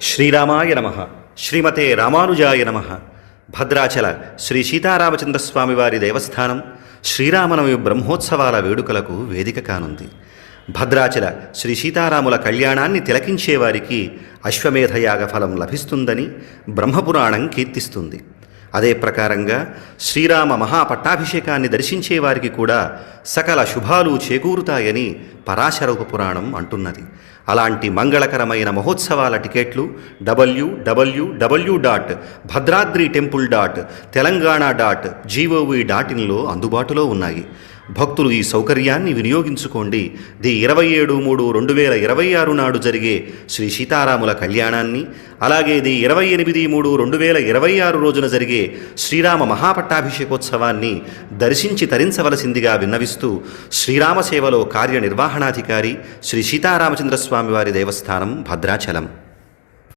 శ్రీరామాయ నమః. శ్రీమతే రామానుజాయ నమః. భద్రాచల శ్రీ సీతారామచంద్రస్వామి వారి దేవస్థానం శ్రీరామనవమి బ్రహ్మోత్సవాల వేడుకలకు వేదిక కానుంది. భద్రాచల శ్రీ సీతారాముల కళ్యాణాన్ని తిలకించేవారికి అశ్వమేధయాగ ఫలం లభిస్తుందని బ్రహ్మపురాణం కీర్తిస్తుంది. అదే ప్రకారంగా శ్రీరామ మహాపట్టాభిషేకాన్ని దర్శించేవారికి కూడా సకల శుభాలు చేకూరుతాయని పరాశర పురాణం అంటున్నది. అలాంటి మంగళకరమైన మహోత్సవాల టికెట్లు www.bhadradratemple.telangana.gov.in అందుబాటులో ఉన్నాయి. భక్తులు ఈ సౌకర్యాన్ని వినియోగించుకోండి. ది 27/3/2026 నాడు జరిగే శ్రీ సీతారాముల కళ్యాణాన్ని, అలాగే ది 28/3/2026 రోజున జరిగే శ్రీరామ మహాపట్టాభిషేకోత్సవాన్ని దర్శించి తరించవలసిందిగా విన్నవిస్తూ శ్రీరామ సేవలో కార్యనిర్వహణాధికారి శ్రీ సీతారామచంద్రస్వామి వారి దేవస్థానం భద్రాచలం.